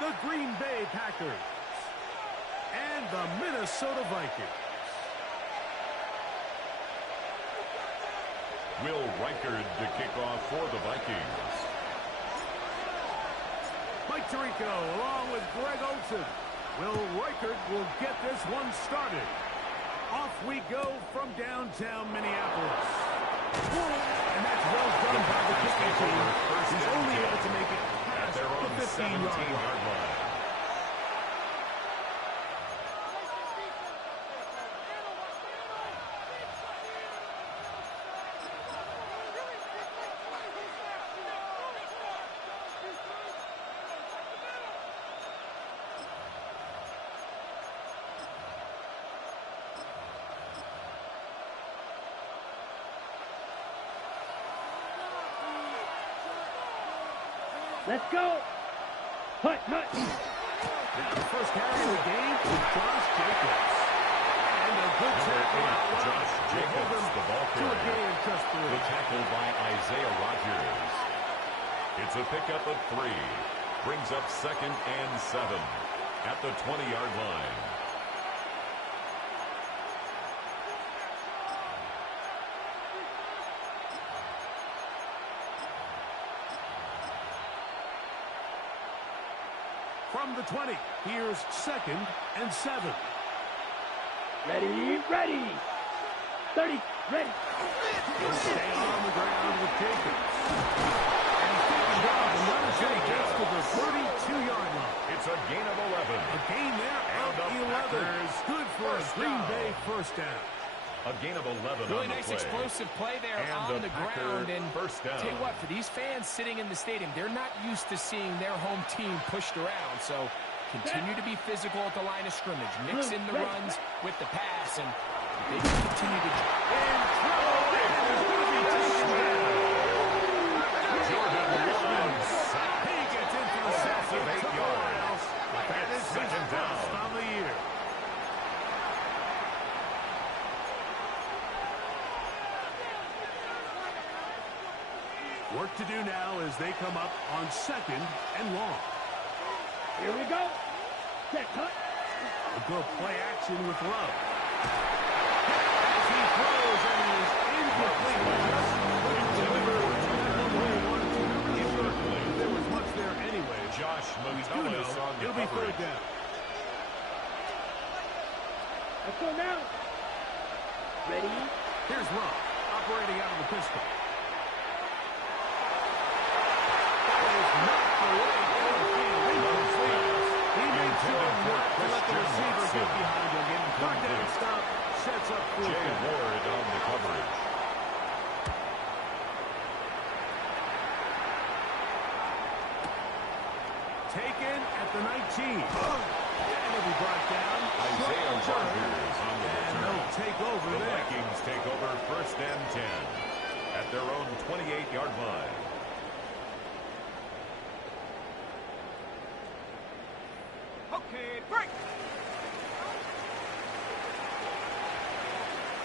the Green Bay Packers, and the Minnesota Vikings. Will Reichard to kick off for the Vikings. Mike Tirico along with Greg Olsen. Will Reichard will get this one started. Off we go from downtown Minneapolis. And that's well done by the kicking team. He's only able to make it past the 15-yard line. Let's go. Hut. Now the first carry of the game is Josh Jacobs. And a good tackle out wide. Josh Jacobs, the ball carrier. The tackle by Isaiah Rodgers. It's a pickup of 3. Brings up 2nd and 7 at the 20-yard line. From the 20, here's 2nd and 7. Ready. 30, ready. He'll stay on the ground with Jacobs. And good job. Another Jacobs to the 32-yard line. It's a gain of 11. A gain there of 11. Good for a Green Bay first down. A gain of 11 really on the nice play. explosive play there and on the ground. And first down. tell you what, for these fans sitting in the stadium, they're not used to seeing their home team pushed around. So continue to be physical at the line of scrimmage. Mix in the runs with the pass, and they can continue to... In trouble, and he's going to be taken down. Jordan Lawrence. He gets into the sack of 8 yards. That is his second down. first on the year. Work to do now as they come up on 2nd and long. Here we go. Check, cut. A good play action with Love. As he throws and he is incomplete. Just couldn't deliver the way he wanted to. Really short. There was much there anyway. Josh We do Metellus know on the it'll be coverage. 3rd down. Let's go now. Ready. Here's Love operating out of the pistol. Stop, sets up Jay Ward on the coverage. Taken at the 19. And it'll be brought down. Isaiah Rodgers on the And return. they'll take over The there. Vikings take over 1st and 10 at their own 28-yard line. Okay, break.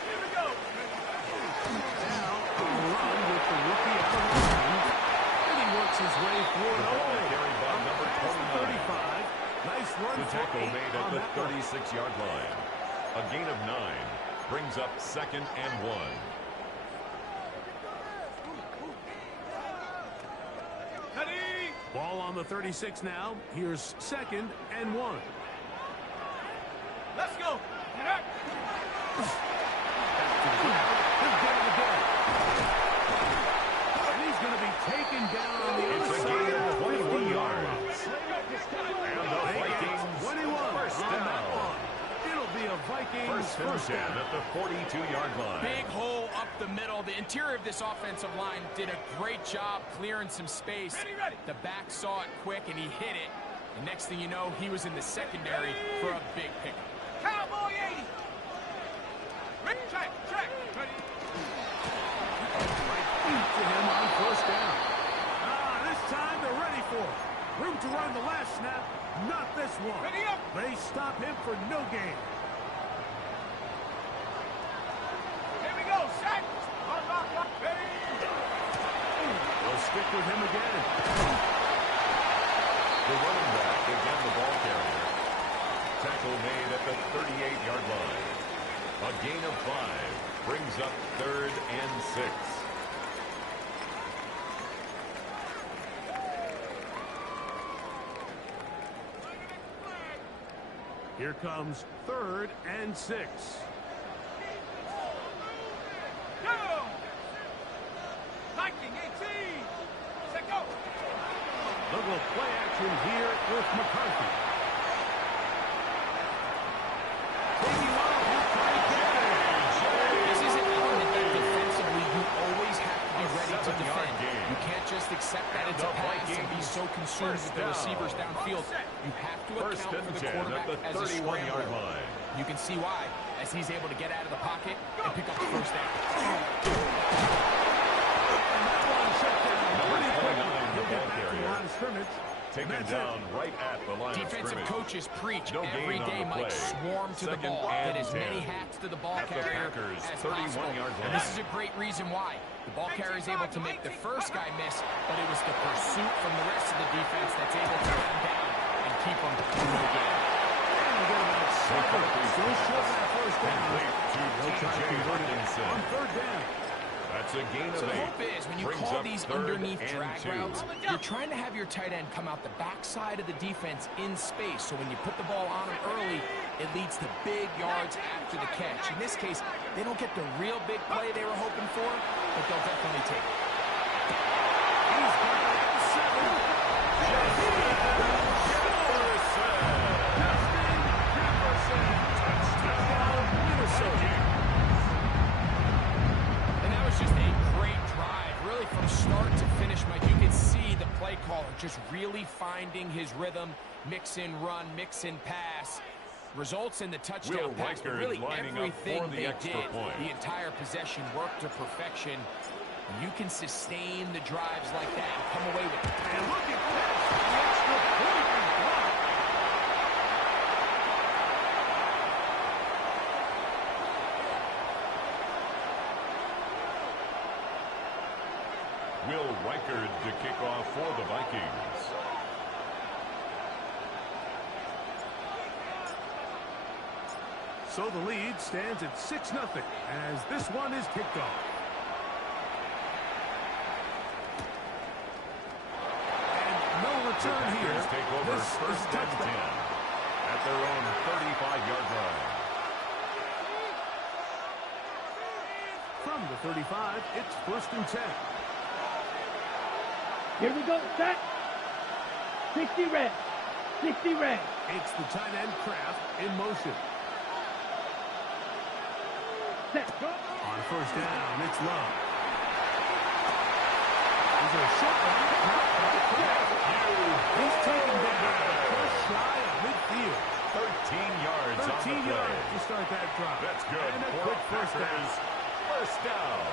Here we go. Now, a run with the rookie out of the line. And he works his way through it all. Carried by number Past the 29. 35. Nice run The for tackle 8 made on at the that one. 36-yard line. A gain of 9 brings up 2nd and 1. Ready. Ball on the 36 now. Here's 2nd and 1. Let's go. He'll get it again. And he's going to be taken down on the It's other a side gain of of the 21 50-yard yards. And the They get Vikings 21 first on that down. one. It'll be a Vikings First and 10 at the 42-yard line. Big hole up the middle. The interior of this offensive line did a great job clearing some space. Ready. The back saw it quick, and he hit it. And next thing you know, he was in the secondary for a big pickup. Cowboy 80. Check. Ready. Right feet to him on first down. This time they're ready for it. Room to run the last snap. Not this one. Ready up. They stop him for no gain. Here we go. Set. Ready. They'll stick with him again. The running back again. brings up 3rd and 6. Here comes 3rd and 6. Go! Viking 18. Set go. Little play action here with McCarthy. Taking off, he's trying to get it. This is an element that defensively you always have to be ready to defend. You can't just accept that it's a pass and be so consumed with the receivers downfield. You have to account for the quarterback as a scrambler. You can see why, as he's able to get out of the pocket and pick up the first down. Taken down right at the line Defensive of scrimmage. coaches preach No every gain on day the Mike play. swarm to the Second ball, and get as 10. many hats to the ball At the carrier Packers' as 31 possible. yard And line. this is a great reason why. The ball carrier is able to make the first guy miss, but it was the pursuit from the rest of the defense that's able to let him down and keep him in the game. Still short of that first down. Complete to They'll try to T.J. convert it Hawkinson. on 3rd down. That's a gain So of the 8. hope is, when you Brings call up these 3rd underneath and drag 2. routes, you're trying to have your tight end come out the backside of the defense in space. So when you put the ball on him early, it leads to big yards after the catch. In this case, they don't get the real big play they were hoping for, but they'll definitely take it. He's got it at the 7. Touchdown, Minnesota. And that was just a great drive, really from start to finish, Mike. You could see the play caller just really finding his rhythm, mix in run, mix in pass. Results in the touchdown Will pass, but Reichard really lining up everything for the they extra did, point. the entire possession worked to perfection. You can sustain the drives like that and come away with it. And look at this. The extra point is blocked. Will Reichard to kick off for the Vikings. So the lead stands at 6-0 as this one is kicked off. And no return here. Packers take over This is first a and 10 touchdown. at their own 35-yard line. From the 35, it's 1st and 10. Here we go. Set. 60 red. 60 red. It's the tight end Kraft in motion. Set. Go. On 1st down, it's Love. There's a short one. He's taken down just shy of midfield. 13 yards on the 13 play. yards to start that drive. That's good And a for quick first down. Packers. First down.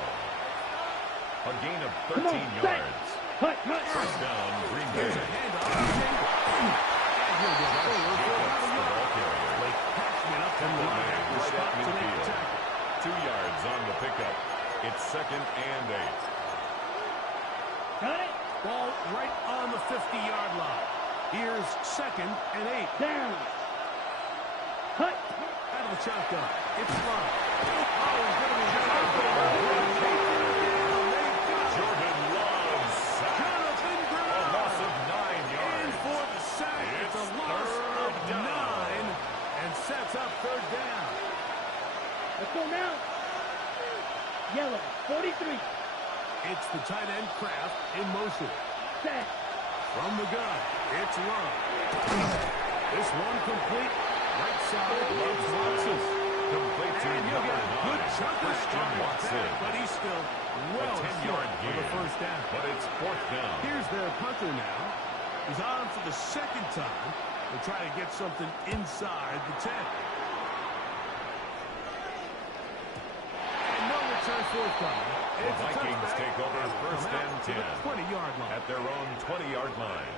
A gain of Come 13 on, set. yards. Cut. Cut. First down, Green Bay. Here's a handoff. And he'll get forward for about a Jacobs, the yard. ball carrier. Blake catching it up from the line after Right stop at to make the midfield. tackle. 2 yards on the pickup. It's 2nd and 8. Got it. Ball right on the 50-yard line. Here's 2nd and 8. Down. Cut. Out of the shotgun. It's Love. Oh, he's going to be hit. Jordan Love sacked. Jonathan A Bernard. loss of 9 In yards. for the sack. It's a It's loss of 3rd down. 9 and sets up 3rd down. Let's go now. Yellow. 43. It's the tight end Kraft in motion. Set. From the gun, it's Love. This one complete. Right side, loves Watson. Complete to And you'll number get a good 9. chunk of Christian yards Watson. back, but he's still well A 10-yard short gain. for the first down. But it's 4th down. Here's their punter now. He's on for the 2nd time. They're trying to get something inside the 10. And no return forthcoming. The It's a Vikings touchback. take over Come 1st out and to 10 the 20-yard line. at their own 20-yard line.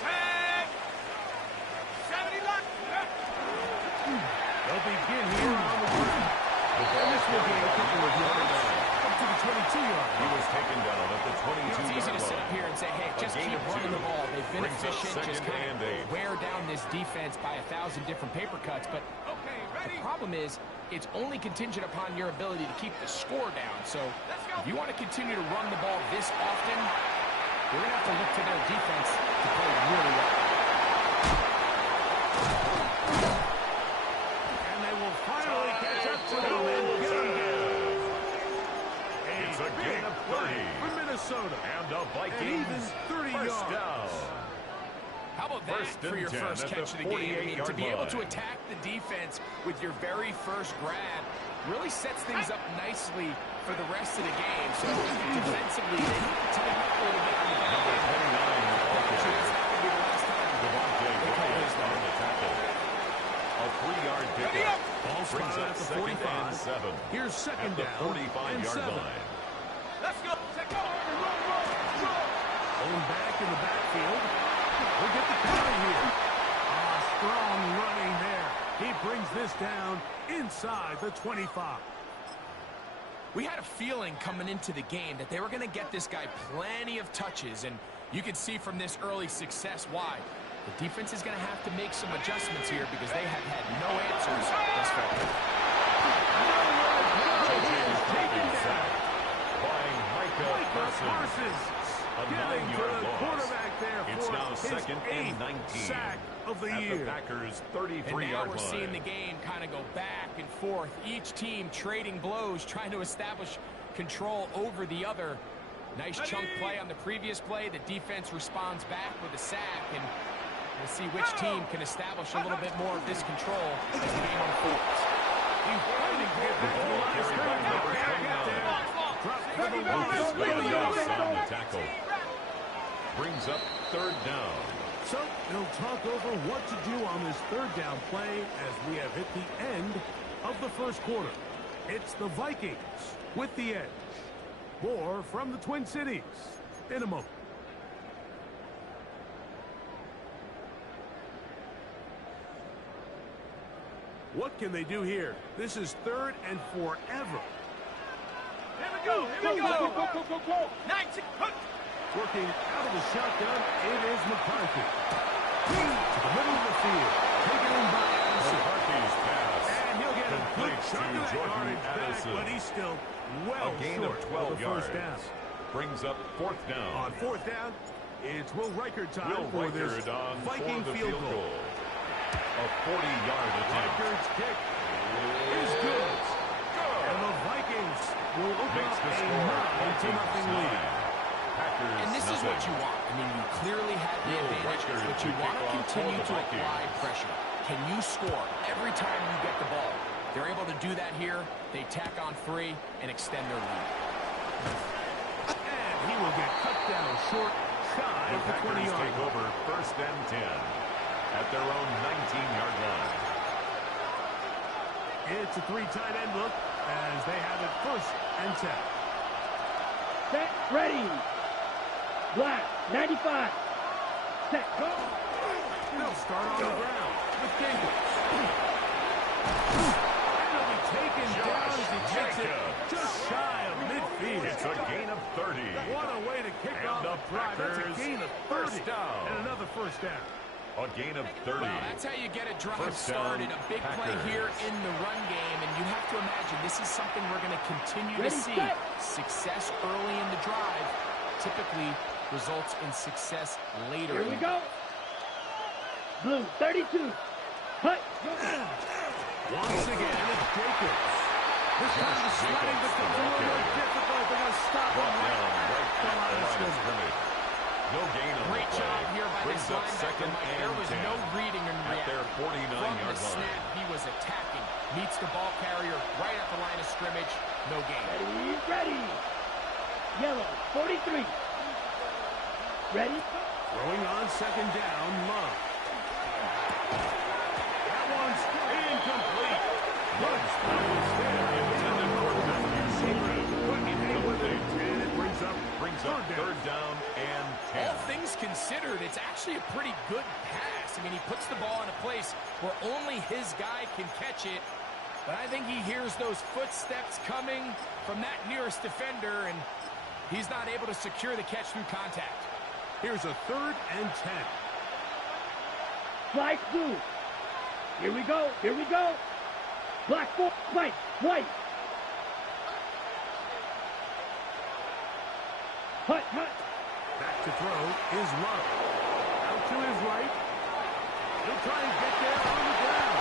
Set. 70 left. They'll begin here on the ground. And this will gain a couple of yards up to the 22-yard He line. was taken down at the 22-yard line. It's easy to sit up here and say, hey, just keep running the ball. They've been Brings up efficient, just second kind and of 8. wear down this defense by 1,000 different paper cuts. But Okay, the ready? problem is, it's only contingent upon your ability to keep the score down. So if you want to continue to run the ball this often, you're going to have to look to their defense to play really well. And they will finally catch up to him and get him down. It's a gain of 30. For Minnesota. And the And Vikings even 30 first yards. down. How about that First and for your 10 first at the catch of the game? I mean, to 48-yard be able to line. attack the defense with your very first grab really sets things up nicely for the rest of the game. So defensively, they need to tighten up a little bit on the back Number end. 29 in the ball So carrier. that's not going to be the last time. Devontae They call Wyatt his on number. the tackle. A 3-yard pickup. Ball Brings spotted up at the second 45. and 7. Here's second At the down and 45-yard 7. line. Let's go. Let's go. Roll. Pulling back in the backfield. We'll get the counter here. Strong running there. He brings this down inside the 25. We had a feeling coming into the game that they were going to get this guy plenty of touches, and you can see from this early success why. The defense is going to have to make some adjustments here because they have had no answers thus far. Taken down by Micah Parsons. A Getting to 9-yard the loss. quarterback there It's for now his second and 8th 19. sack of the At year. the Packers' And now 33-yard we're line. seeing the game kind of go back and forth. Each team trading blows, trying to establish control over the other. Nice chunk play on the previous play. The defense responds back with a sack, and we'll see which team can establish a little bit more of this control as the game unfolds. He's fighting to get back to the line of Carried by number scrimmage. 29. Drop for the Lucas one. Williams on the tackle. Brings up third down. So they'll talk over what to do on this third down play as we have hit the end of the first quarter. It's the Vikings with the edge. More from the Twin Cities in a moment. What can they do here? This is third and forever. Here we go. Here we go. Go. 19. Working out of the shotgun, it is McCarthy. To the middle of the field. Taken in by Addison. McCarthy's pass. And he'll get a good Completes chunk to of that Jordan yardage back, Addison. but he's still well A gain short of 12 the yards. first down. Brings up fourth down. On fourth down, it's Will Reichard time Will for this Reichard on Viking for the field goal. A 40-yard attempt. Reichard's kick is good. And the Vikings will open Makes up the a score 9-0 lead. Packers And this is what you want. I mean, you clearly have the Will advantage, Reichard but you to want to kick off continue for to the apply Vikings. pressure. Can you score every time you get the ball? They're able to do that here. They tack on 3 and extend their lead. And he will get cut down short, shy The of the Packers 20-yard take line. over first and 10 at their own 19-yard line. It's a 3-tight end look as they have it first and 10. Set. Ready. Black. 95. Set. Go. They'll start on the ground with Jacobs. And he'll be taken down as he takes it Jacobs. just shy of midfield. It's a gain of 30. What a way to kick And off the the drive. That's a Packers gain of 30. first down. And another first down. A gain of 30. Well, that's how you get a drive First down, started. A big play Packers. here in the run game, and you have to imagine this is something we're going to continue to Ready, see. set. Success early in the drive typically results in success later. Here we in go. Blue. 32. Cut. Once again, it's Jacobs. This time the sliding becomes a little more difficult. They're going to stop him Brought right down right at the at line the of line of scrimmage. scrimmage. No gain on Great the play. job here by Brings this up linebacker, second Mike. and There was 10 no reading and at their reaction. From the 49-yard snap, line. he was attacking. Meets the ball carrier right at the line of scrimmage. No gain. Ready. Ready. Yellow. 43. Ready. Throwing on second down, Love. That one's incomplete. Good space there. Intended for Matthew Seaver. Couldn't hang with it. And it brings up third down and 10. All things considered, it's actually a pretty good pass. I mean, he puts the ball in a place where only his guy can catch it. But I think he hears those footsteps coming from that nearest defender, and he's not able to secure the catch through contact. Here's a 3rd and 10. Slide through. Here we go. Here we go. Black ball. White. White. Hut. Hut. Back to throw is Love. Out to his right. He'll try and get there on the ground.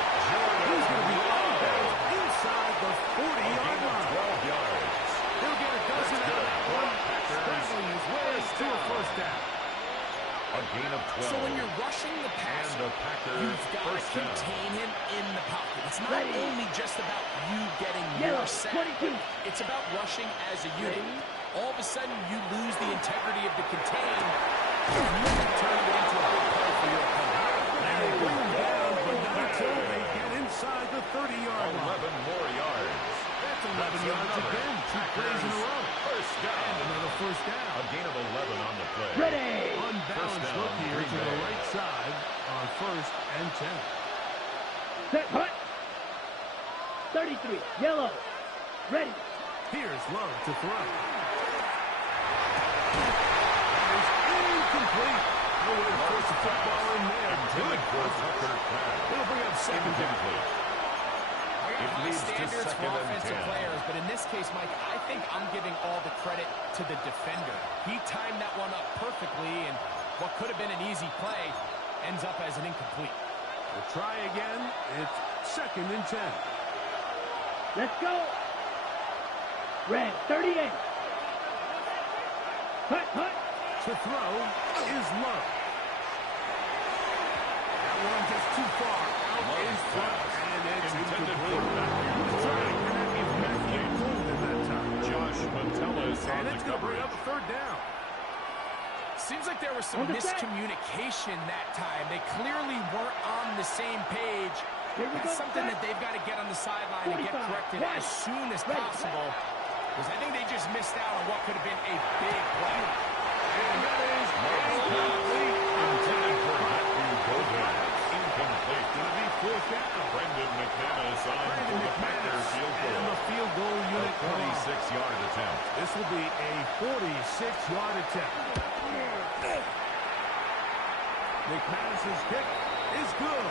He's going to be on bounds inside the 40-yard line. 12 yards. He'll get a dozen out of that one, scrambling his way to a first down. A gain of 12. So when you're rushing the passer, And the Packers you've got to first down. contain him in the pocket. It's not Ready. only just about you getting Yellow, your sack. 22. It's about rushing as a unit. All of a sudden, you lose the integrity of the contain. You've really turned it into a big play for your opponent. And they bring him down, but not until they get inside the 30-yard line. 11 more yards. That's 11 yards again. 2 plays in a row. First down. And another first down. A gain of 11 on the play. Ready. Unbalanced down, look here Green to the Bay. right side on 1st and 10. Set. Hut. 33. Yellow. Ready. Here's Love to throw. That is incomplete. No way to force the football in there. Intended Good for coverage. Tucker Craft. It'll bring up second down. Incomplete. I got It high leads to standards for 2nd and offensive 10. players, but in this case, Mike, I think I'm giving all the credit to the defender. He timed that one up perfectly, and what could have been an easy play ends up as an incomplete. We'll try again. It's 2nd and 10. Let's go. Red. 38. Hut. Hut. To throw is Love. That one just too far. Out in front, and it's Intended incomplete. for Matthew. Trying to get Matthew Golden that time. Josh Metellus on And the it's going to bring coverage. up a 3rd down. Seems like there was some On the set. miscommunication that time. They clearly weren't on the same page. Here we go. That's something Set. that they've got to get on the sideline and get 45. corrected Right. as soon as Right. possible. Because I think they just missed out on what could have been a big play. And that is incomplete. Intended for Matthew Golden. Incomplete. Going to be 4th down. Brendan McManus on Brandon for the Packers McManus field and the goal. field goal A unit. 46-yard attempt. This will be a 46-yard attempt. McManus's kick is good.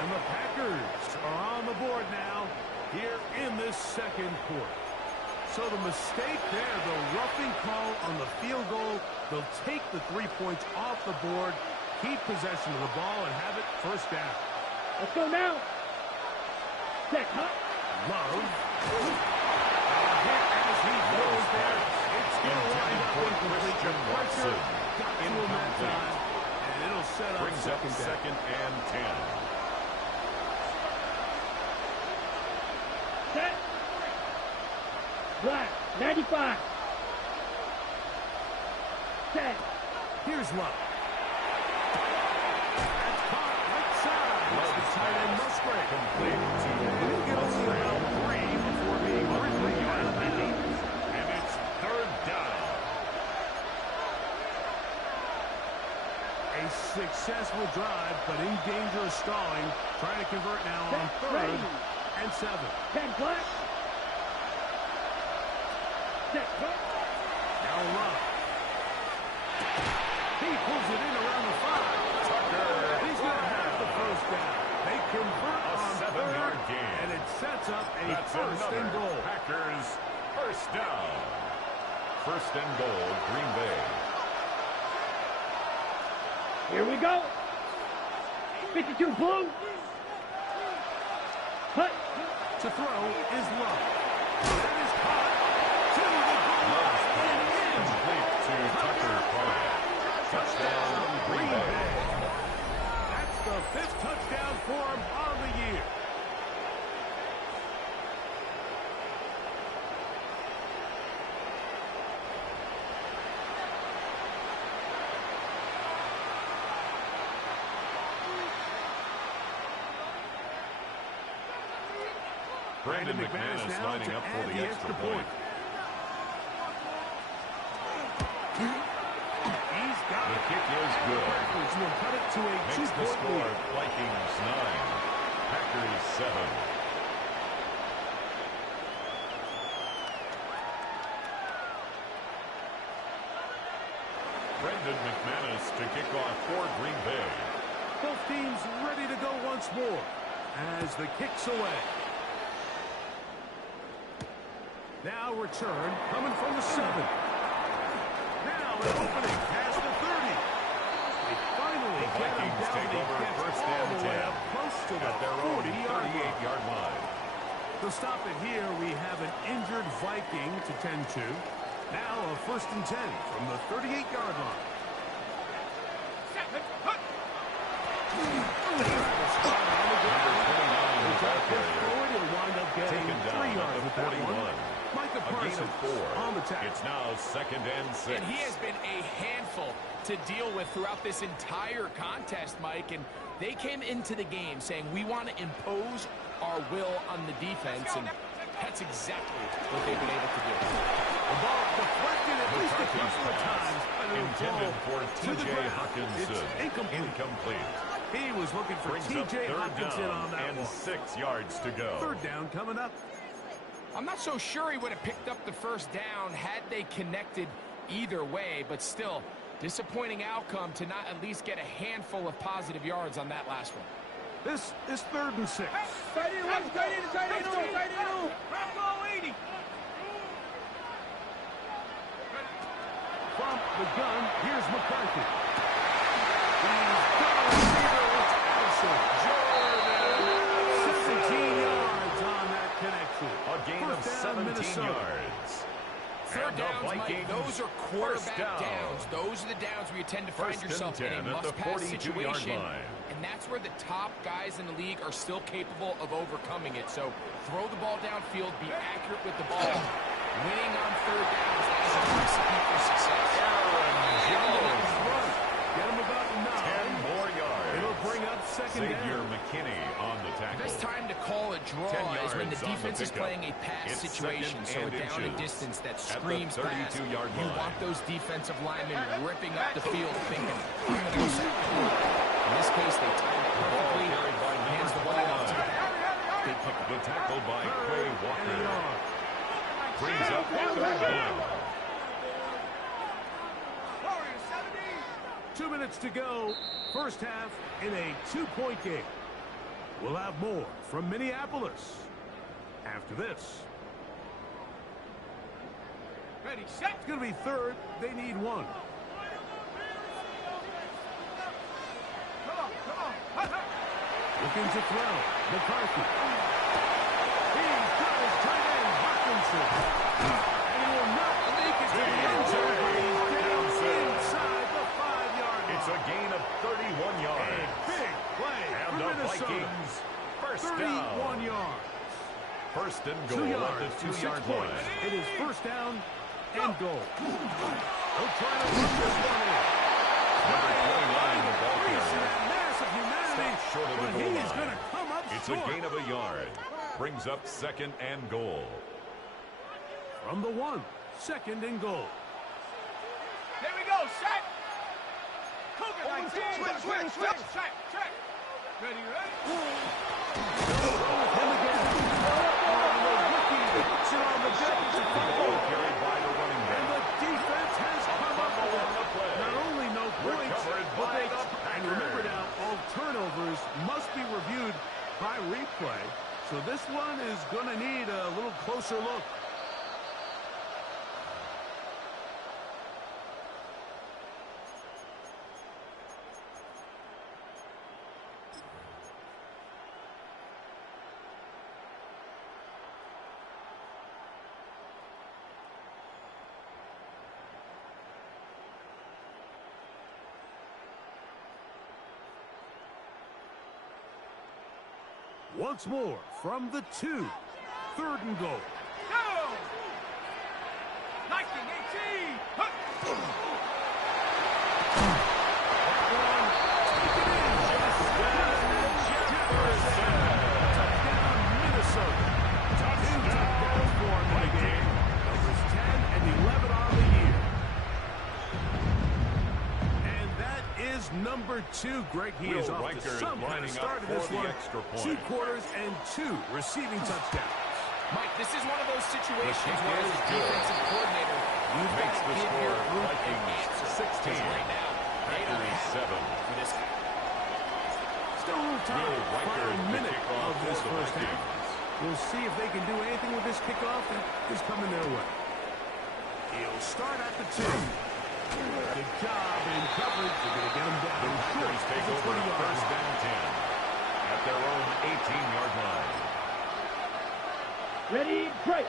And the Packers are on the board now here in this 2nd quarter. So the mistake there, the roughing call on the field goal, they'll take the 3 points off the board, keep possession of the ball, and have it 1st down. Let's go now. Set. Hut. Love. And hit as he goes there. It's going to wind up for incomplete. Christian The pressure Watson. got to him that Incomplete. time, and it'll set up Brings up 2nd down. 2nd and 10. Set. Black. 95. Set. Here's Love. That's caught right side. It's the tight end Musgrave. Complete to He'll get only about 3 before being quickly out of bounds. and it's 3rd down. A successful drive, but in danger of stalling. Trying to convert now on Set. 3rd Ready. and 7. 10. Black. Set. Hut. Now Love. He pulls it in around the 5. He's going to have the 1st down. They convert A on 7-yard 3rd, gain. and it sets up a That's 1st and another goal. Packers 1st down. 1st and goal, Green Bay. Here we go. 52 blue. Hut. To throw is Love. That is caught to the goal Love's line. pass And in. complete to Tucker Craft. Touchdown, Green Bay. That's the 5th touchdown for him on the year. Brandon McManus now lining to up for add the extra point. He's got The it. kick is good. Packers will cut it to a Makes the 2-point score lead. Vikings 9, Packers 7. Brandon McManus to kick off for Green Bay. Both teams ready to go once more as the kick's away. Now return coming from the 7. Now an opening past the 30. They finally The get him Vikings down. take He over gets first all and the way 10 up close to the at their own 40-yard line. 38-yard line. To stop it here, we have an injured Viking to tend to. Now a first and 10 from the 38-yard line. Taken down at the 41. Micah A gain Parsons of 4. on the tackle. It's now second and 6. And he has been a handful to deal with throughout this entire contest, Mike. And they came into the game saying, we want to impose our will on the defense. And that's exactly what they've been able to do. The ball deflected at least a couple of times. Intended for T.J. It's Hockenson. Incomplete. He was looking for Brings up T.J. third Hockenson down on that and one. 6 yards to go. Third down coming up. I'm not so sure he would have picked up the first down had they connected either way, but still, disappointing outcome to not at least get a handful of positive yards on that last one. This is third and 6. Tight end on. Bravo 80. From the gun, here's McCarthy. He's got a receiver. It's Allison. Jordan. 17 yards on that connection. A gain of First down, 17 Minnesota. yards. Third And the downs, Mike, Vikings those are first quarterback down. downs. Those are the downs where you tend to find First and yourself in 10 a at the must-pass 42-yard situation. line. And that's where the top guys in the league are still capable of overcoming it. So throw the ball downfield, be accurate with the ball. Winning on third downs, that is a recipe for success. Get him about 9. 10 more yards. It'll bring up second Xavier down. McKinney on the tackle. Best time to call a 10 draw is when the yards on the defense is pickup. playing a pass It's situation, second so a and down and inches distance that at the screams pass. 32-yard You line. want those defensive linemen ripping up the field thinking, I'm going to go second. In this case, they timed it perfectly. carried by number Hands the ball off to the back. Big pick. The tackle by Quay Walker. And Brings up third down. 2 minutes to go. First half in a 2-point game. We'll have more from Minneapolis after this. Ready, set. It's going to be third. They need 1. Come on. Looking to throw. McCarthy. He's got his tight end, Hockenson. And he will not make it to the end zone, but he's down inside the 5-yard line. It's a gain of 31 yards. A big play And for the Minnesota. Vikings first 31 down. yards. First and 2 goal yards at for the 6 2-yard points. line. It is first down and goal. They'll try to run this one in. Number 29, the ball Reese and carrier. that massive humanity, Stopped short of the but goal he is line. going to come up It's short. a gain of a yard. Brings up second and goal. From the 1, second and goal. Here we go, set. Cougar 19. Switch. Check. Ready. Him again. Oh, the rookie puts it on the deck. It's a fumble. Ball carried by the running And back. the defense has come up with on the play. not only no points, Recovered but by they, the and remember Packers. now, all turnovers must be reviewed by replay. So this one is going to need a little closer look. Once more from the 2, third and goal. Go. 1918. Number 2, Greg, he is Will off Riker to is some kind of lining start up of this for the one. extra point. 2 quarters and 2 receiving touchdowns. Mike, this is one of those situations The kick where as is a good. defensive coordinator, makes the score Vikings 16. Packers 7. For this. Still a little time. Will Riker Final the minute kickoff of this for the first half. Vikings. We'll see if they can do anything with this kickoff that is coming their way. He'll start at the 2. Good job in coverage. They're going to get him down. The Packers take over first down 10 at their own 18-yard line. Ready, break.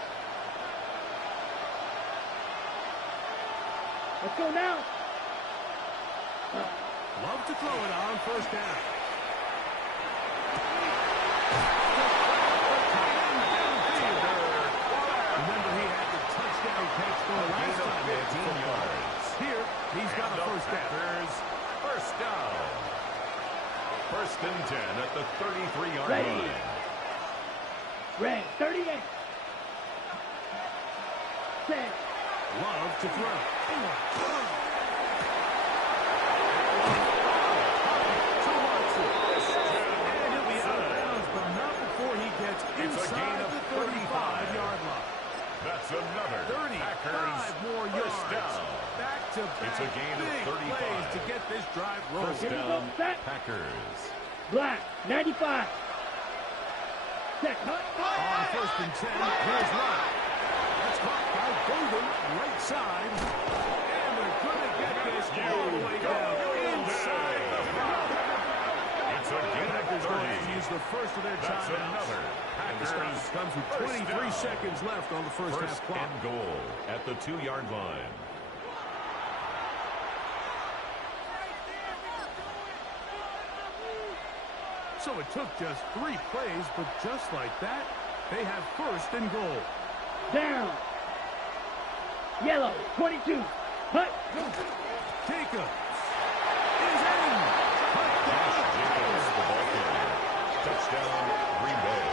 Let's go now. Love to throw it on first down. Remember, he had the touchdown catch goal last time. 15 yards. Here, he's got a first down. Packers, first down. First and 10 at the 33-yard Ready. line. Red, 38. Set. Love to throw. And he'll be out of bounds, but not before he gets inside the 35-yard line. That's another 35 more yards. down. Back-to-back It's a gain of big 35. plays to get this drive rolling. First Here we go, down, set. Packers. Black, 95. Set. On first and 10, here's Love. That's caught by Golden, right side. And they're going to get this all the way down inside the 5. It's a gain of Packers going 30. to use the first of their That's timeouts. another And the Packers stop comes with first 23 down. seconds left on the first First half clock. and goal at the 2-yard line. So it took just 3 plays, but just like that, they have first and goal. Down. Yellow, 22. Hut. Jacobs is in. Touchdown. Jacobs, the ball carrier. Touchdown, Green Bay.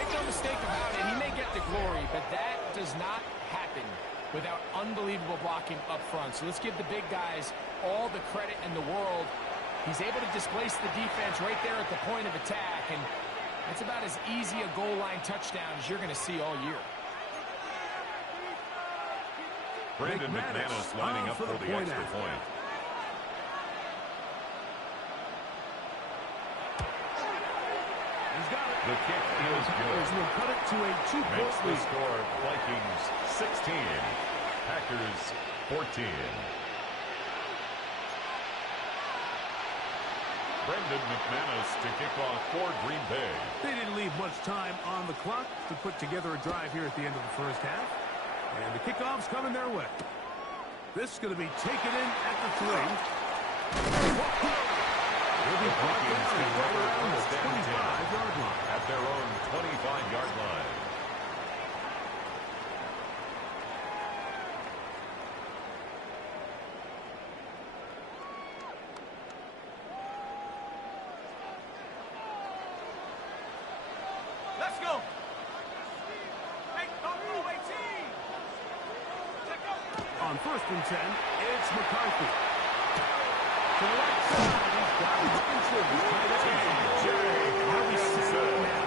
Make no mistake about it, he may get the glory, but that does not happen without unbelievable blocking up front. So let's give the big guys all the credit in the world. He's able to displace the defense right there at the point of attack, and that's about as easy a goal line touchdown as you're going to see all year. Brandon McManus lining up for the extra point. He's got it. The kick is Packers good. will cut it to a 2-point Makes the lead. score Vikings 16, Packers 14. Brendan McManus to kick off for Green Bay. They didn't leave much time on the clock to put together a drive here at the end of the first half. And the kickoff's coming their way. This is going to be taken in at the 3. Will be brought Vikings down can right cover around the first down 25-yard line. at their own 25-yard line. Let's go. Hey, don't move, 18. Check out. On first and 10, it's McCarthy. To the right side, he's got Hawkinson. Now he's set now.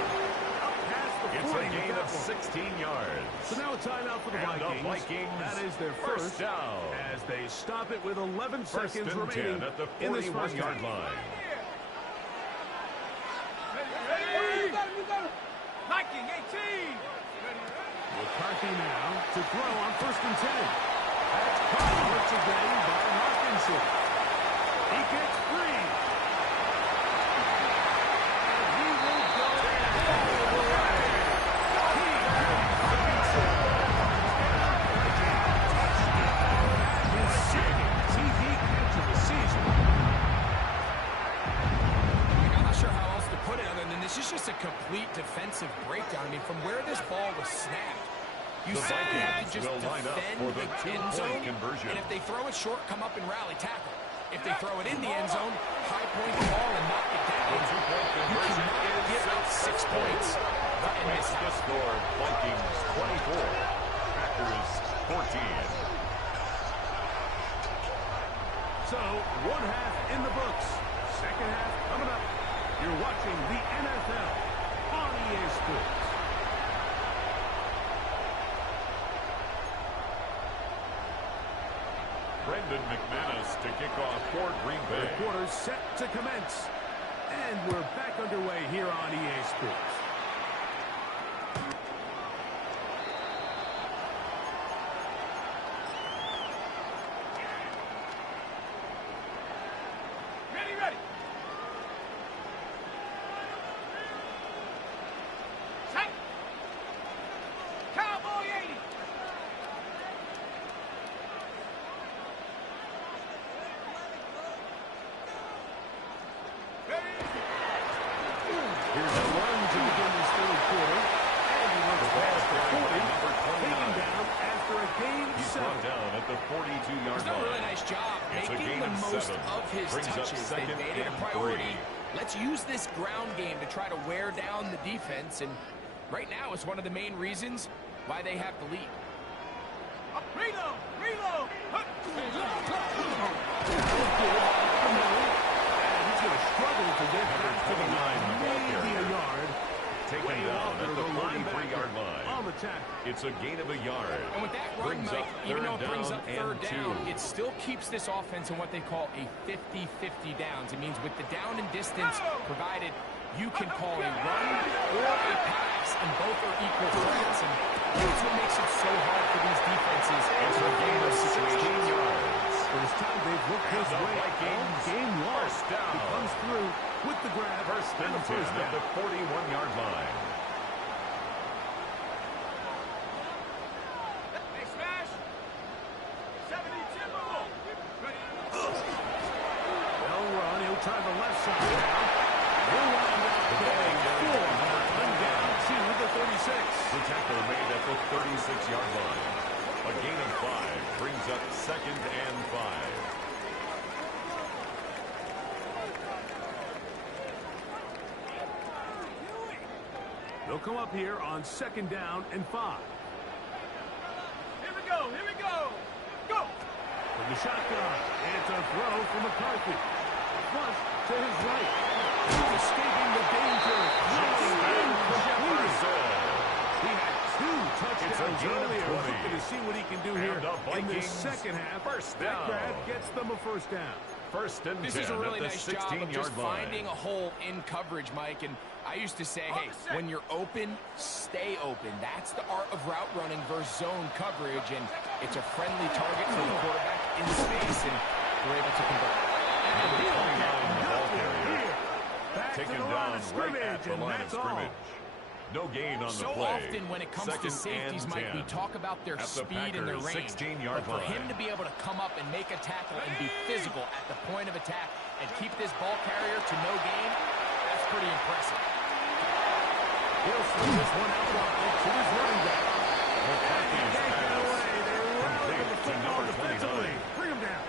Up past the 40 It's a with gain that of one. 16 yards. So now a timeout for the And the Vikings. Vikings, That is their first first down. as they stop it with 11 First seconds and remaining 10 at the in this first 41-yard half. line. Ready. You got him. Viking, 18. McCarthy now to throw on first and 10. That's caught once again by Hawkinson. He gets free. And he will go all the way. He Hawkinson. His second TV catch of the season. I'm not sure how else to put it other than this is just a complete defensive breakdown. I mean, from where this ball was snapped, you The simply have to Vikings just will line up defend for the the end two-point zone, conversion. and if they throw it short, come up and rally tackle. If they throw it in the end zone, high point the ball and knock it down. The two-point You conversion cannot give up 6 points. That makes the score Vikings 24, Packers 14. So, one half in the books. Second half coming up. You're watching the NFL on EA Sports. Brandon McManus to kick off for Green Bay. The quarter's set to commence. And we're back underway here on EA Sports. Ready. Set. Cowboy 80. Here's a run to begin this third quarter. And he looks past the 40, taken down after a gain of He's 7. brought down at the 42-yard He's done a line. really nice job It's a making gain the of most 7. of his Brings up touches. They second made it a and priority. 3. Let's use this ground game to try to wear down the defense, and right now it's one of the main reasons why they have the lead. Reload. And he's going to struggle to get back to the 29 ball maybe carrier. a yard. Taken Way down off at to the linebacker 43-yard line. on the tackle. It's a gain of a yard. And with that run, Brings Mike, up even though third it brings down up third and down, 2. it still keeps this offense in what they call a 50-50 downs. It means with the down and distance provided, you can call a run or a pass, and both are equal threats. And that's what makes it so hard for these defenses It's to a gain of 16 yards. First time they've looked And this the way Vikings all game long. first down. He comes through with the grab First and and the 10 first at down. the 41-yard line. They smash. 70 Timberwolf. Ready. They'll run. He'll try the left side now. He'll wind up getting 4 on down to the 36. The tackle made at the 36-yard line. A gain of 5 brings up second and 5. They'll come up here on second down and 5. Here we go. Go. From the shotgun, it's a throw from McCarthy. Flush to his right. He's escaping the danger. He had 2 touchdowns gain of earlier. 20. Looking to see what he can do And here the in the Vikings second half. first That down. grab gets them a first down. First and 10 This is a really at the nice job of just 16-yard line. finding a hole in coverage, Mike. And I used to say, hey, when you're open, stay open. That's the art of route running versus zone coverage. And it's a friendly target for the quarterback in space, and they're able to convert. And he'll get 29, the ball nothing carrier. here. Back Taken to the line down of scrimmage, right at the and line of that's all. scrimmage. No gain on the So play. often when it comes to Second safeties, and Mike, 10. we talk about their At the speed and their Packers' range. 16-yard But for line. him to be able to come up and make a tackle and be physical at the point of attack and keep this ball carrier to no gain, that's pretty impressive. He'll swing this one out wide to his running back. McCarthy's Can't get pass. away. They rally Complete the to football number defensively. 29. Bring him down.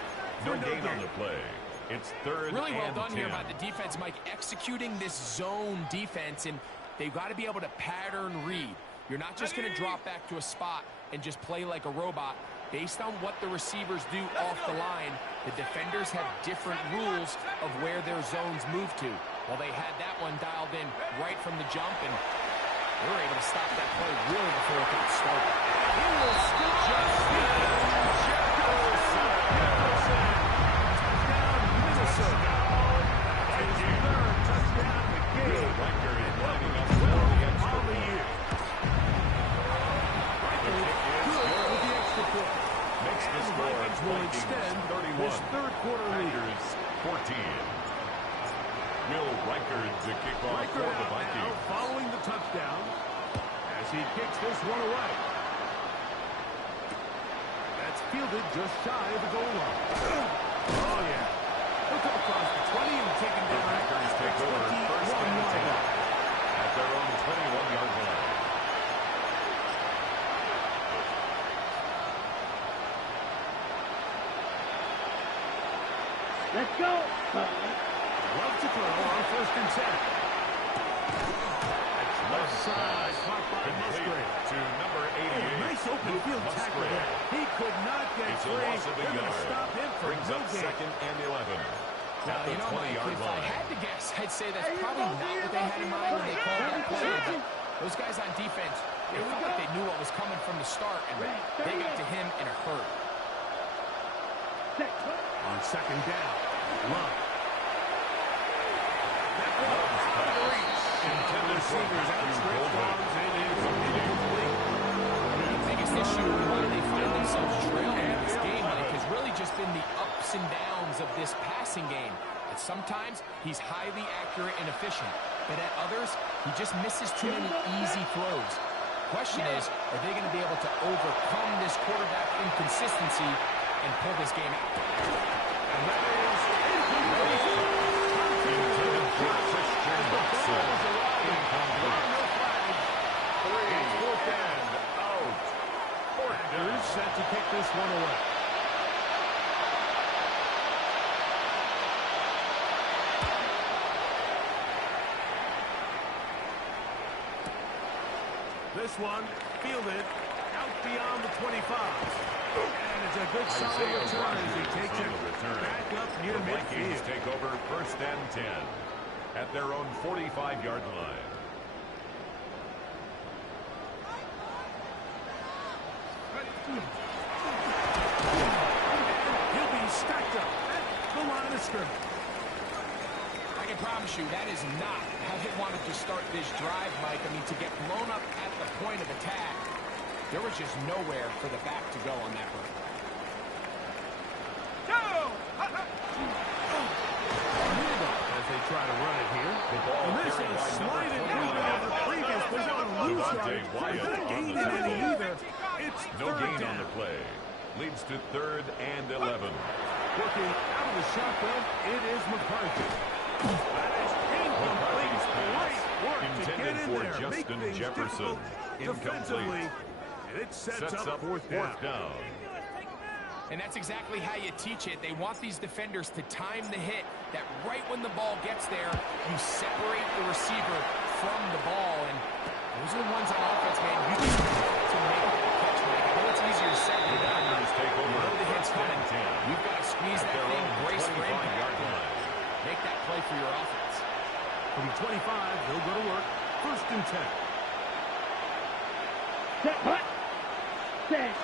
No For gain on the play. It's third Really well and done 10. here by the defense, Mike, executing this zone defense, and they've got to be able to pattern read. You're not just going to drop back to a spot and just play like a robot. Based on what the receivers do off the line, the defenders have different rules of where their zones move to. Well, they had that one dialed in right from the jump, and they were able to stop that play really before it got started. He will scoop just Jefferson. Touchdown, Minnesota. His third touchdown of the game. Riker is lining up Well, for the extra on the point. year. The kick is Good good. with the extra point. Makes the And the score Vikings will Vikings extend 31. this third quarter lead. Packers 14. Will Riker to kick off Riker for the out now, Vikings. following the touchdown as he kicks this one away. That's fielded just shy of the goal line. Oh, yeah. He'll come across the 20 and take him The down. Packers take over first and 10 at their own 21-yard line. Let's go. Love to throw on first and 10. Left side, caught by Complete Musgrave. to number 88. Nice open Luke field tackle Musgrave. there. He could not get It's a free. loss of a They're going to yard. stop him from Brings no up gain. second and 11 Well, at the you know, Mike, 20-yard if I line. had to guess, I'd say that's probably not what they had in mind when they called that play. But those guys on defense, it felt like they knew what was coming from the start, and they got to him in a hurry. On second down, Love. That ball Love's out of pass. reach. Intended for Receivers Matthew outstretched Golden. arms. It is incomplete. The biggest issue why they find themselves trailing in this game, Mike, has really just been the ups and downs of this passing game. At sometimes, he's highly accurate and efficient, but at others, he just misses too many easy throws. Question is, are they going to be able to overcome this quarterback inconsistency and pull this game out? And that is incomplete. Intended for Christian Watson. Incomplete. No flags. It's fourth and out. Fourth down. Packers set to kick this one away. This one fielded out beyond the 25. And it's a good solid Isaiah return as he Rodgers takes on it the return. back up near The Vikings midfield. take over first and 10 at their own 45-yard line. He'll be stacked up at the line of scrimmage. I can promise you that is not how they wanted to start this drive, Mike. I mean, to get blown up at the point of attack, there was just nowhere for the back to go on that run. As they try to run it here. The ball And this carried is by sliding number down over the previous play on a loose Devontae yard. Wyatt Not on gaining the any tackle. either. It's No third gain down. on the play. Leads to third and 11. Working out of the shotgun, it is McCarthy. That is incomplete. McCarthy's pass Great work to intended get in for there. Make Justin things Jefferson. difficult Incomplete. defensively. And it sets up fourth down. And that's exactly how you teach it. They want these defenders to time the hit, that right when the ball gets there, you separate the receiver from the ball. And those are the ones on offense, man. You just have to make that catch, Mike. I know it's easier said The than done. Packers take You over know the hit's first coming. and 10 You've got to squeeze at that their thing, own brace for 25-yard impact. line. Make that play for your offense. From 25, they'll go to work. First and 10. Set, hut. Set.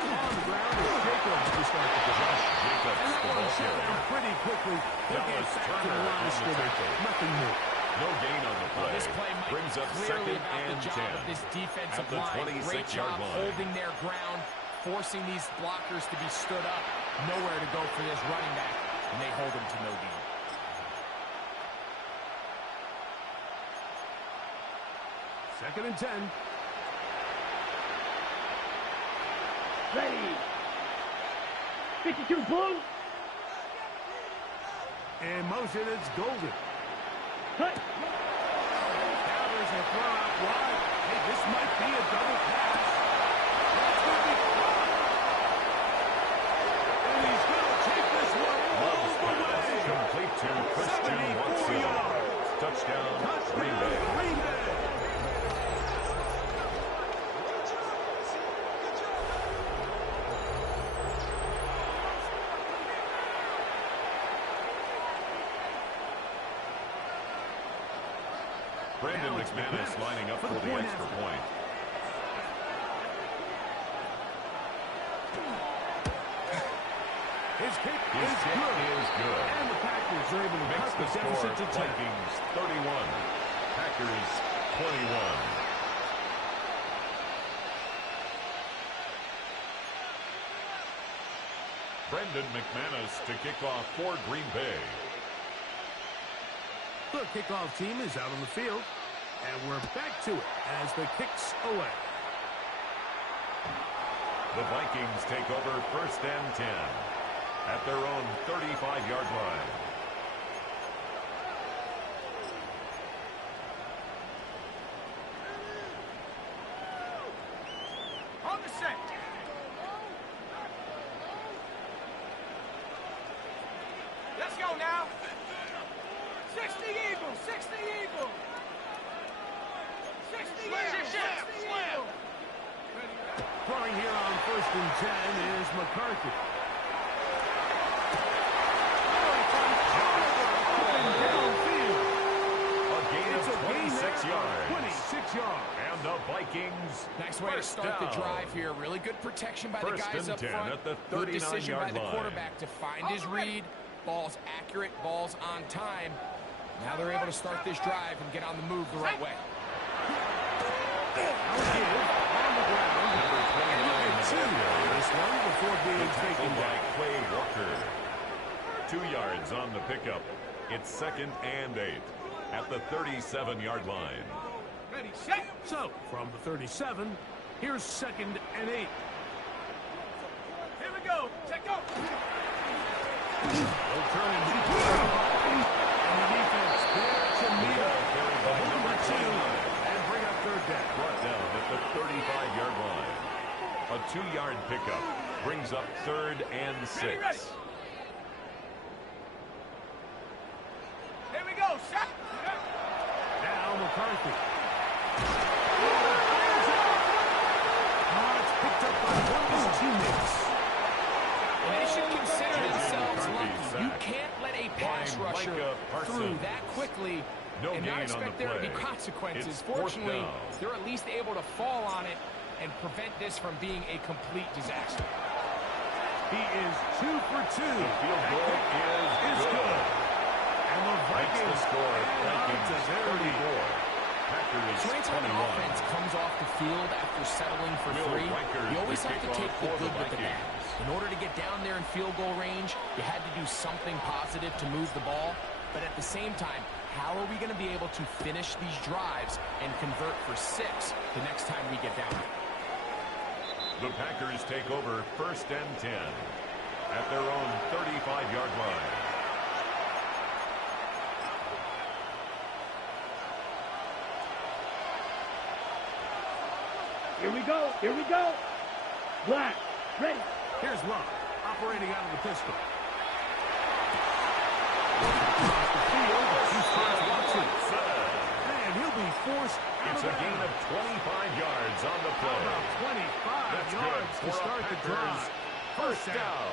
On the ground is Jacobs to start the possession. Jacobs, And that the one ball shut carrier. down pretty quickly. They'll get Dallas back to the Turner line on of the scrimmage. tackle. Nothing new. No gain on the play. This play, Mike, Brings up clearly second about and the job 10 of this defensive at the line. Great 26-yard job line. holding their ground, forcing these blockers to be stood up. Nowhere to go for this running back, and they hold him to no gain. Second and 10. Ready. 52 blue. In motion, it's Golden. Hut. Now there's a throw out wide. Hey, this might be a double pass. That's going to be caught. And he's going to take this one all Love's the pass way. complete to Christian 74 Watson. yards. Touchdown, Green Touchdown, Bay. Green Bay. Brandon Now it's McManus McManus lining up for for the the point extra after. point. His kick His is kick good. is good. And the Packers are able to Makes cut the the score deficit to 10. Vikings 31, Packers 21. Brendan McManus to kick off for Green Bay. The kickoff team is out on the field. And we're back to it as the kick's away. The Vikings take over first and 10 at their own 35-yard line. On the set. Let's go now. 60 Eagles, 60 Eagles. 60 Eagles, 60 Eagles. Throwing here on first and 10 is McCarthy. A gain It's of a gain 26 there of yards. 26 yards. And the Vikings Vikings. Nice way to start the drive here. Really good protection by the guys up front. At the good decision by the line. quarterback to find his read. Ball's accurate, ball's on time. Now they're able to start this drive and get on the move the right way. This one before being taken by Quay Walker. 2 yards on the pickup. It's 2nd and 8 at the 37-yard line. Ready, set. So, from the 37, here's 2nd and 8. Here we go. Check out. They'll turn and and the defense there to meet him. By number 2 and bring up 3rd down. Brought down at the 35-yard line. A 2-yard pickup brings up 3rd and 6. Ready. Here we go. Set. Now McCarthy. It's picked up by one of his teammates. And they should consider themselves lucky. You can't let a pass rusher through that quickly and not expect there to be consequences. Fortunately, they're at least able to fall on it and prevent this from being a complete disaster. He is 2 for 2. The field goal is good. And the Vikings score. Vikings Vikings 34. Packers So anytime an offense comes off the field after settling for 3, you always have to take the good with the bad. In order to get down there in field goal range, you had to do something positive to move the ball. But at the same time, how are we going to be able to finish these drives and convert for 6 the next time we get down there? The Packers take over 1st and 10 at their own 35-yard line. Here we go. Here we go. Black. Ready. Here's Love, operating out of the pistol. Across the field, he finds Watson. And he'll be forced out It's of a gain of 25 yards on the play. About 25 That's yards good to start the drive. First down.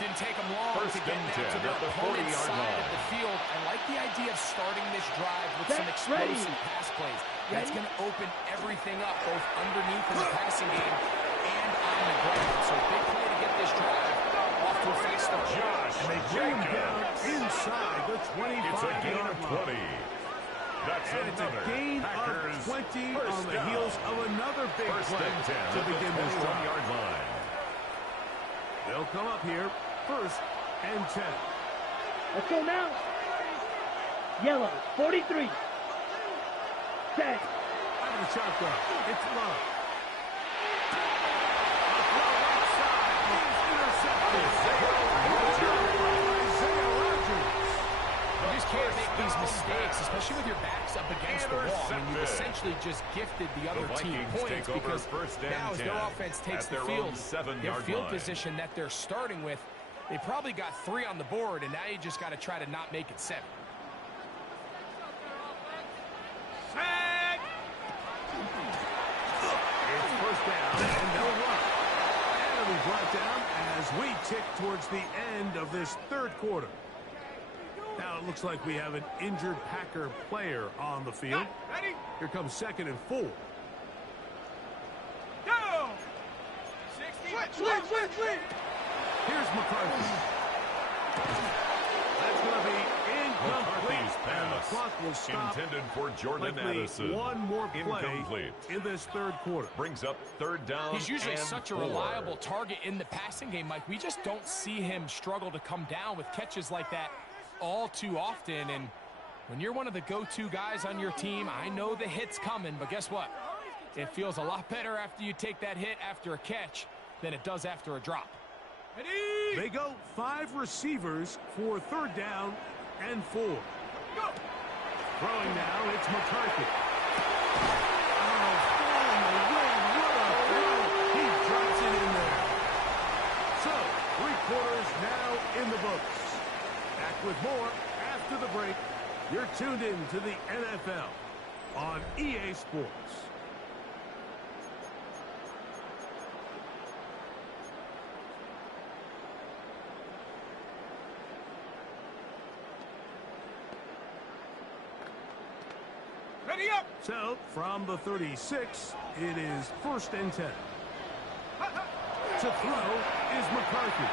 Didn't take them long First to get and down to 10 their at the opponent's 40-yard side line. of the field. I like the idea of starting this drive with some Ready. explosive pass plays. That's going to open everything up, both underneath in the passing game and on the ground. So big play to get this drive off to a fast start. And they bring him down inside the 25-yard It's a gain of 20. line. That's And it's a another gain Packers of 20 first on the down. heels of another big First play and 10 to at the begin this drive. 21-yard line. They'll come up here, 1st and 10. Let's go now. Yellow. 43. Set. Out of the shotgun. It's Love. A throw outside is intercepted. Isaiah Rodgers. You just can't make these mistakes, especially with your backs up against the wall. I mean, you've essentially just gifted the other team Vikings points take over because first and now as 10 their offense takes at the their field, own 7-yard their field line. position that they're starting with, they probably got 3 on the board, and now you just got to try to not make it 7. Set. It's first down, and they'll run. And it'll be brought down as we tick towards the end of this 3rd quarter. Now it looks like we have an injured Packer player on the field. Ready. Here comes 2nd and 4. Go. 60. Switch. Here's McCarthy. That's going to be incomplete. McCarthy's And the pass clock will stop. intended for Jordan Likely Addison. one more play Incomplete. in this 3rd quarter. Brings up 3rd down. He's usually and such a 4. reliable target in the passing game, Mike. We just don't see him struggle to come down with catches like that all too often. And when you're one of the go-to guys on your team, I know the hit's coming, but guess what? It feels a lot better after you take that hit after a catch than it does after a drop. Ready. They go 5 receivers for 3rd down and 4. Go. Throwing now, it's McCarthy. Oh, falling away. What a throw. He drops it in there. So, 3 quarters now in the books. Back with more after the break. You're tuned in to the NFL on EA Sports. Ready up. So, from the 36, it is 1st and 10. To throw is McCarthy.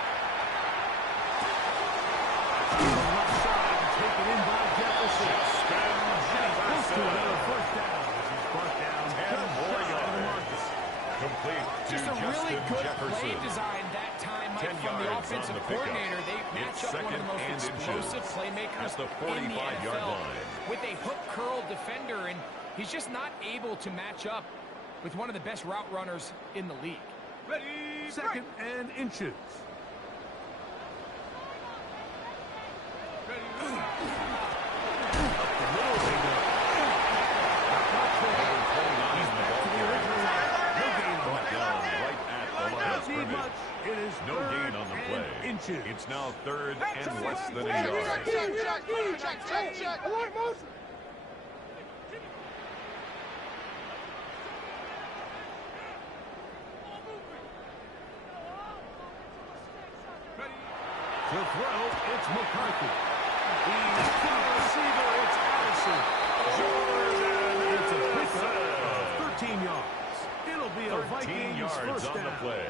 Left side, taken in by Jefferson. Close to another 1st down as he's brought down 10 more shy of the mark. yards. Complete to Just a really Justin good Jefferson. play design that time, Mike, 10 from the yards offensive on the pickup. coordinator. They match It's up one of the most second and explosive inches playmakers at the in the 45-yard NFL line. with a hook curl defender, and he's just not able to match up with one of the best route runners in the league. Ready. 2nd and inches. No gain on the play. Inches. It's now 3rd and less than a yard. Check. Alert motion. To throw, it's McCarthy. He's to the receiver, it's Allison. Jordan, it's a pickup of 13 yards. It'll be a 13 Vikings yards 1st on down. the play.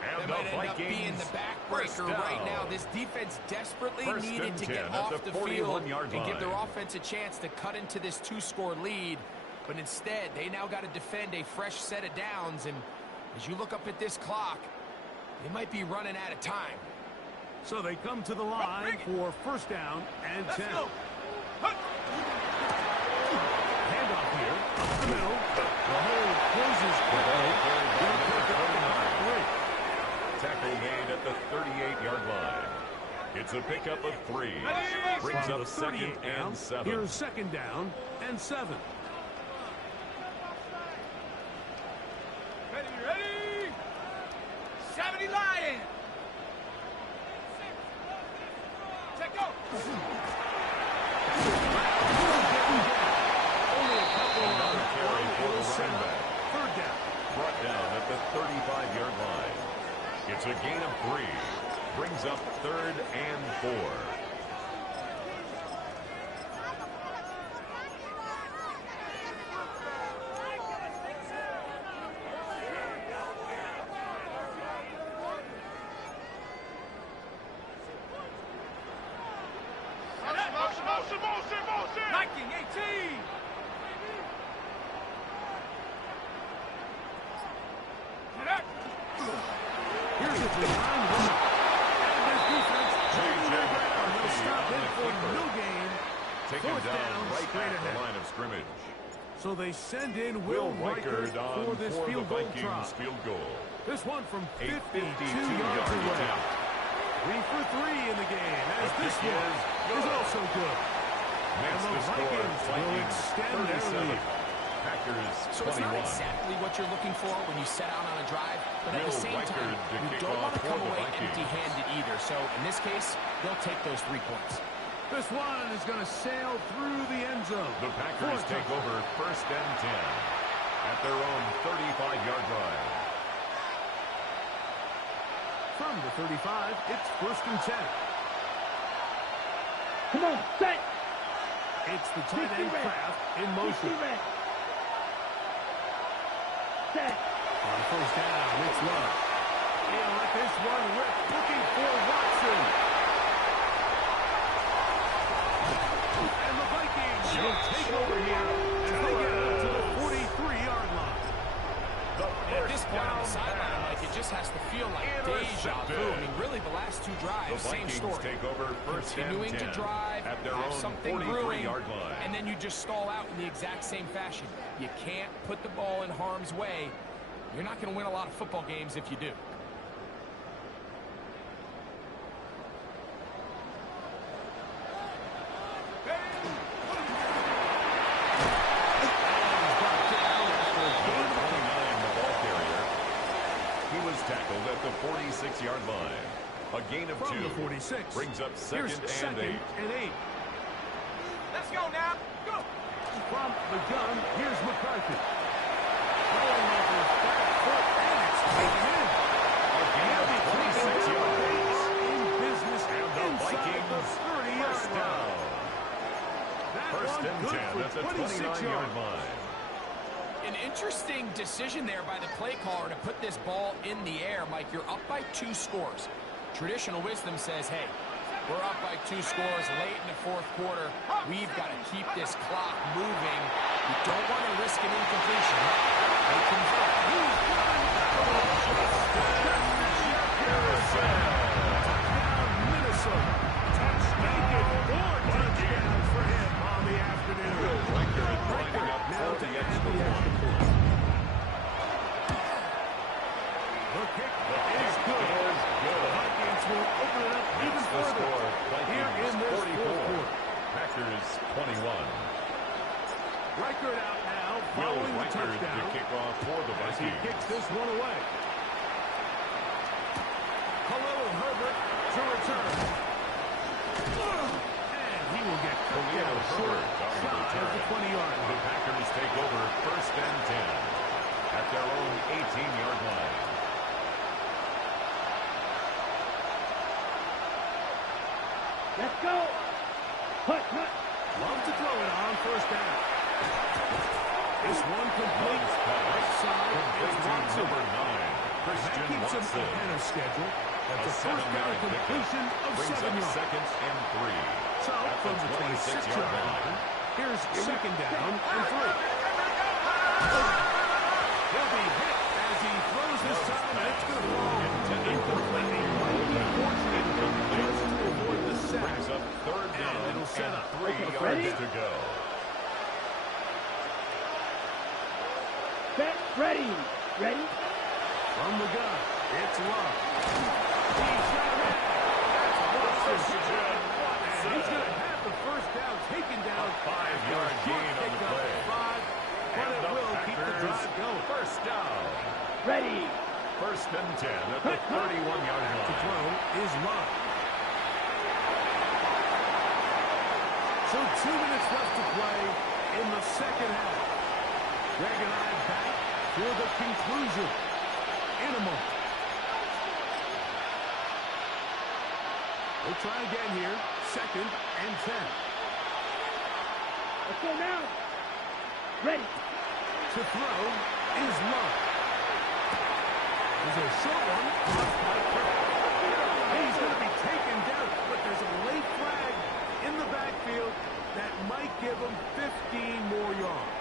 That And might the end up being Vikings the first backbreaker down. right now. This defense desperately 1st needed and to 10 get at off the the field 41-yard and give their line. offense a chance to cut into this 2-score lead. But instead, they now got to defend a fresh set of downs. And as you look up at this clock, they might be running out of time. So they come to the line for 1st down and 10. Let's go. Handoff here, up the middle. The hole closes quickly. They'll pick up the 3. Tackle made at the 38-yard line. It's a pickup of 3. Brings From up the 38 2nd down, and 7. here's 2nd down and 7. Ready. 70 Lions. Check go. Only a couple Another of carry for the set running up. back. 3rd down. Brought down at the 35-yard line. It's a gain of 3. Brings up 3rd and 4. Motion. Nike 18. Here's it behind him. And this defense holding their ground. They'll stop it for no gain. Taken 4th down right straight at the ahead. line of scrimmage. So they send in Will Reichard on for this for the field goal Vikings try. field goal. This one from A 52 yards 52-yard away. attempt. 3 for 3 in the game, as The this kick one is good. also good. Makes And the the score Vikings will Vikings extend their 37. lead. Packers So it's 21. not exactly what you're looking for when you set out on a drive, but at the Will same Reichard time, to you kick don't want off to come for the away Vikings. empty-handed either. So in this case, they'll take those 3 points. This one is going to sail through the end zone. The Packers take over 1st and 10 at their own 35-yard line. From the 35, it's 1st and 10. Come on, set. It's the tight end Kraft in motion. Set. On 1st down, it's Love. He'll let this one rip, looking for Watson. And the Vikings will take over here as they get out to the 43-yard line. At this point on the sideline, like, it just has to feel like deja vu. I mean, really, the last 2 The drives, same Vikings story. take over 1st and 10 Continuing to drive, at their have own something brewing, 43-yard line. and then you just stall out in the exact same fashion. You can't put the ball in harm's way. You're not going to win a lot of football games if you do. Tackled at the 46-yard line. A gain of From 2. the 46. Brings up 2nd Here's and 2nd 8. and 8. Let's go now. Go. From the gun, here's McCarthy. Throwing with his back foot, and it's taken in. A gain of 26 yards. In business And the inside Vikings the 30-yard first line. down. That First one, and good 10 for at the 26 29-yard yards. line. An interesting decision there by the play caller to put this ball in the air. Mike, you're up by 2 scores. Traditional wisdom says, hey, we're up by 2 scores late in the fourth quarter. We've got to keep this clock moving. We don't want to risk an incompletion. They convert. Touchdown, Minnesota. Touchdown, 4 touchdowns for him on the afternoon. Record lining up for the extra point. The kick is good. The Vikings will open it up even further here in this fourth quarter. Packers 21. Reichard out now Will following the Reichard touchdown. to kick off for the As he Vikings. kicks this one away. Khalil Herbert to return. And he will get cut Khalil down short Herbert on the shy of return. the 20-yard The line. Packers take over first and 10 at their own 18-yard line. Let's go. Hut, hut. Love to throw it on first down. This one complete. Right side is Watson. Number 9, That Christian keeps him Watson. ahead of schedule. That's a A first down 7-yard completion pickup of brings 7 up yards. second and 3. So at from the 26-yard line, here's second down and 3. He'll be hit as he throws this time, and it's going to fall incomplete. He might be fortunate just to avoid the sack. Brings up third down And it'll set up. 3 yards ready? to go. Set. Ready. Ready. From the gun, it's Love. He's got it. That's Watson. And he's going to have the first down taken down. A 5-yard gain on the Pick up play. 5, but And it the will keep the Packers drive going. First down. Ready. First and 10 at the 31-yard To line. throw is Love. So 2 minutes left to play in the second half. Greg and I back for the conclusion in a moment. We'll try again here. Second and 10. Let's go now. Ready. To throw is Love. There's a short one. Caught by Kirk. He's going to be taken down, but there's a late flag in the backfield that might give him 15 more yards.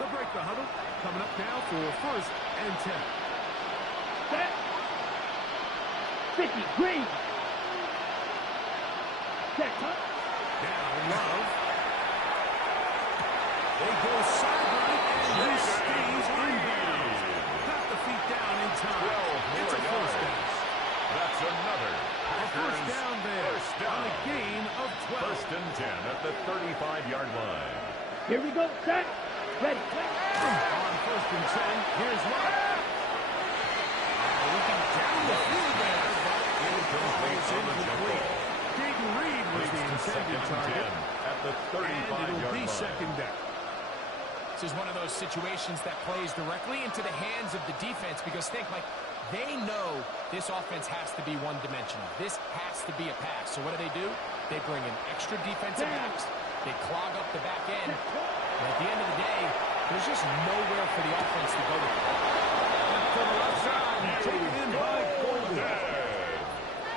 They'll break the huddle. Coming up now for first and 10. Set. 50. Green. Set. Hut. Now Love. They go sideline, and he stays in bounds. Got the feet down in time. 12 It's a more first yards. down. That's another. A first Packers down there first on down. a gain of 12. First and 10 at the 35-yard line. Here we go. Set. Ready. On first and 10, here's Love. Looking down the field there, but Incomplete on the jump incomplete. ball. Jaden Reed was the Leads to intended second and target, 10 at the and it'll 35-yard be line. second down. This is one of those situations that plays directly into the hands of the defense because think, like, they know this offense has to be one-dimensional. This has to be a pass. So what do? They bring in extra defensive backs. They clog up the back end. And at the end of the day, there's just nowhere for the offense to go with the ball. To the left side, taken in by Golden. Dead.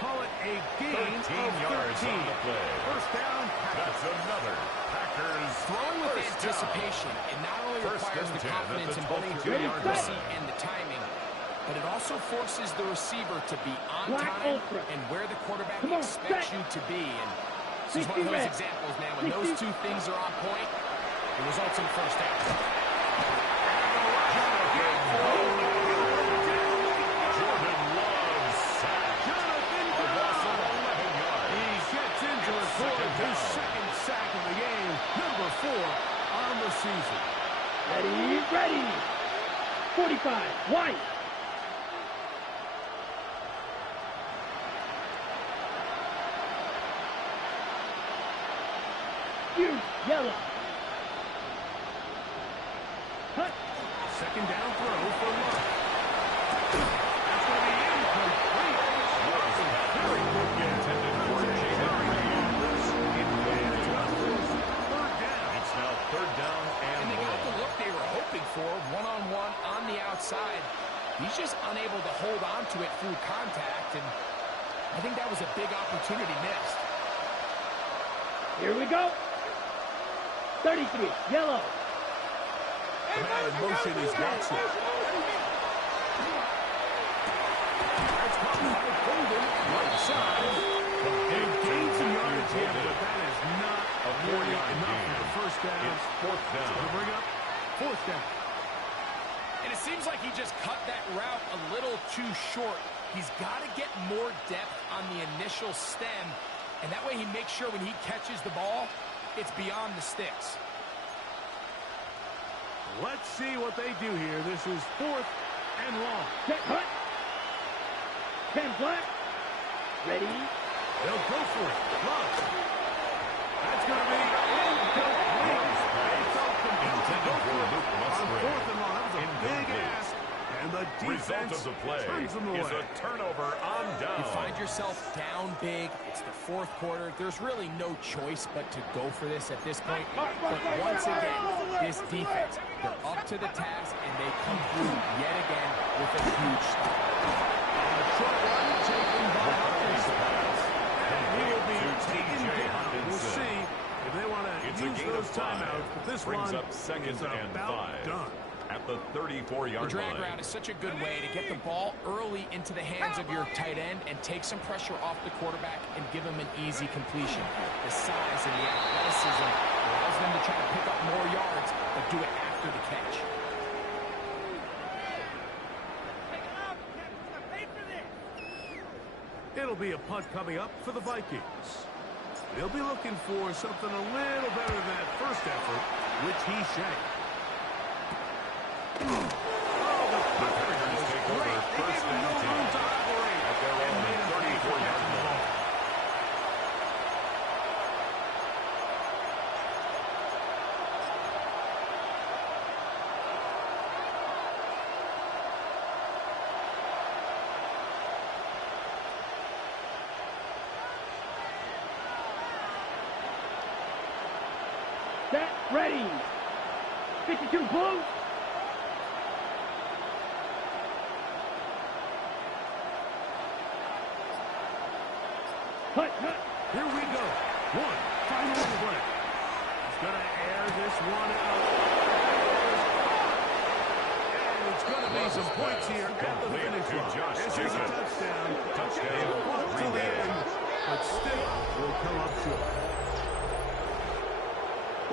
Call it a gain 13 of yards 13. on the play. First down, That's another. Packers Throwing with first down. anticipation, it not only First requires and the 10 at confidence the in both your 22-yard accuracy line. and the timing, but it also forces the receiver to be on Black time Ultra. and where the quarterback Come on, expects set. you to be. And this is one of 60 those red. examples now. When 60. those two things are on point, it results in first down. Jordan Love sacked. Jonathan A loss of Graham. 11 yards. He gets into record Second his down. second sack of the game, number 4 on the season. Ready. Ready. 45. White. You. Yellow. Hut. Second down throw for Love. That's going to be incomplete. Intended for Jaden Reed. he's just unable to hold on to it through contact, and I think that was a big opportunity missed. Here we go. 33, yellow. The man in motion is Watson. That's caught by Golden, right side. They gained some yards here, but that is not A 4-yard enough gain. for the first down. It's fourth down. To bring up fourth down. And it seems like he just cut that route a little too short. He's got to get more depth on the initial stem, and that way he makes sure when he catches the ball, it's beyond the sticks. Let's see what they do here. This is fourth and long. Set, hut. 10 black. Ready. They'll go for it. Love. That's going to be incomplete. Intended for Luke Musgrave. Fourth and long. That was a big Incomplete. ask. And the Result defense of the play turns them is away. a turnover on down. You find yourself down big. It's the fourth quarter. There's really no choice but to go for this at this point. But once again, this defense, they're up to the task, and they come through yet again with a huge stop. A short run taken by Hopkins. And he will be taken down. We'll see if they want to It's a use gain those of 5. timeouts. But this Brings one up second is and about 5. done. At the 34-yard The drag line. route is such a good way to get the ball early into the hands of your tight end and take some pressure off the quarterback and give him an easy completion. The size and the athleticism allows them to try to pick up more yards, but do it after the catch. It'll be a punt coming up for the Vikings. They'll be looking for something a little better than that first effort, which he shanked. Oh, the Tigers take over great. They first gave him and no 10. room to operate. At their And own made him pay for 34-yard catching the line. ball. Set, ready. 52 blue. Hut, hut. Here we go. One, final play. He's going to air this one out. And it's going to be some points here at the Complete finish to line. Josh This is a Jacobs. touchdown. Touchdown, They fought to Green the Bay. end, but still will come up short.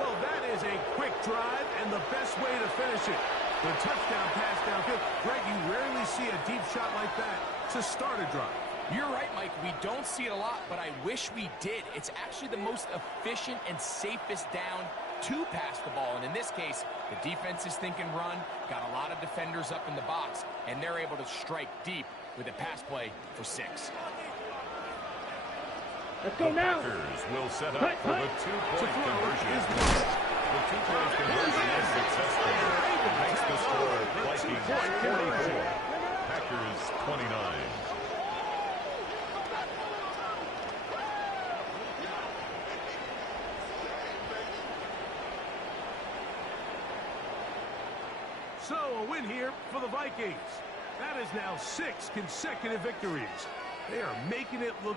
Well, that is a quick drive and the best way to finish it. The touchdown pass downfield. Greg, you rarely see a deep shot like that to start a drive. You're right, Mike. We don't see it a lot, but I wish we did. It's actually the most efficient and safest down to pass the ball. And in this case, the defense is thinking run, got a lot of defenders up in the box, and they're able to strike deep with a pass play for 6. Let's go The now. Packers will set up Hut, for hut. the To two-point throw conversion. is one. The two-point conversion is successful. It makes the score Vikings 44, Packers 29. So a win here for the Vikings. That is now 6 consecutive victories. They are making it look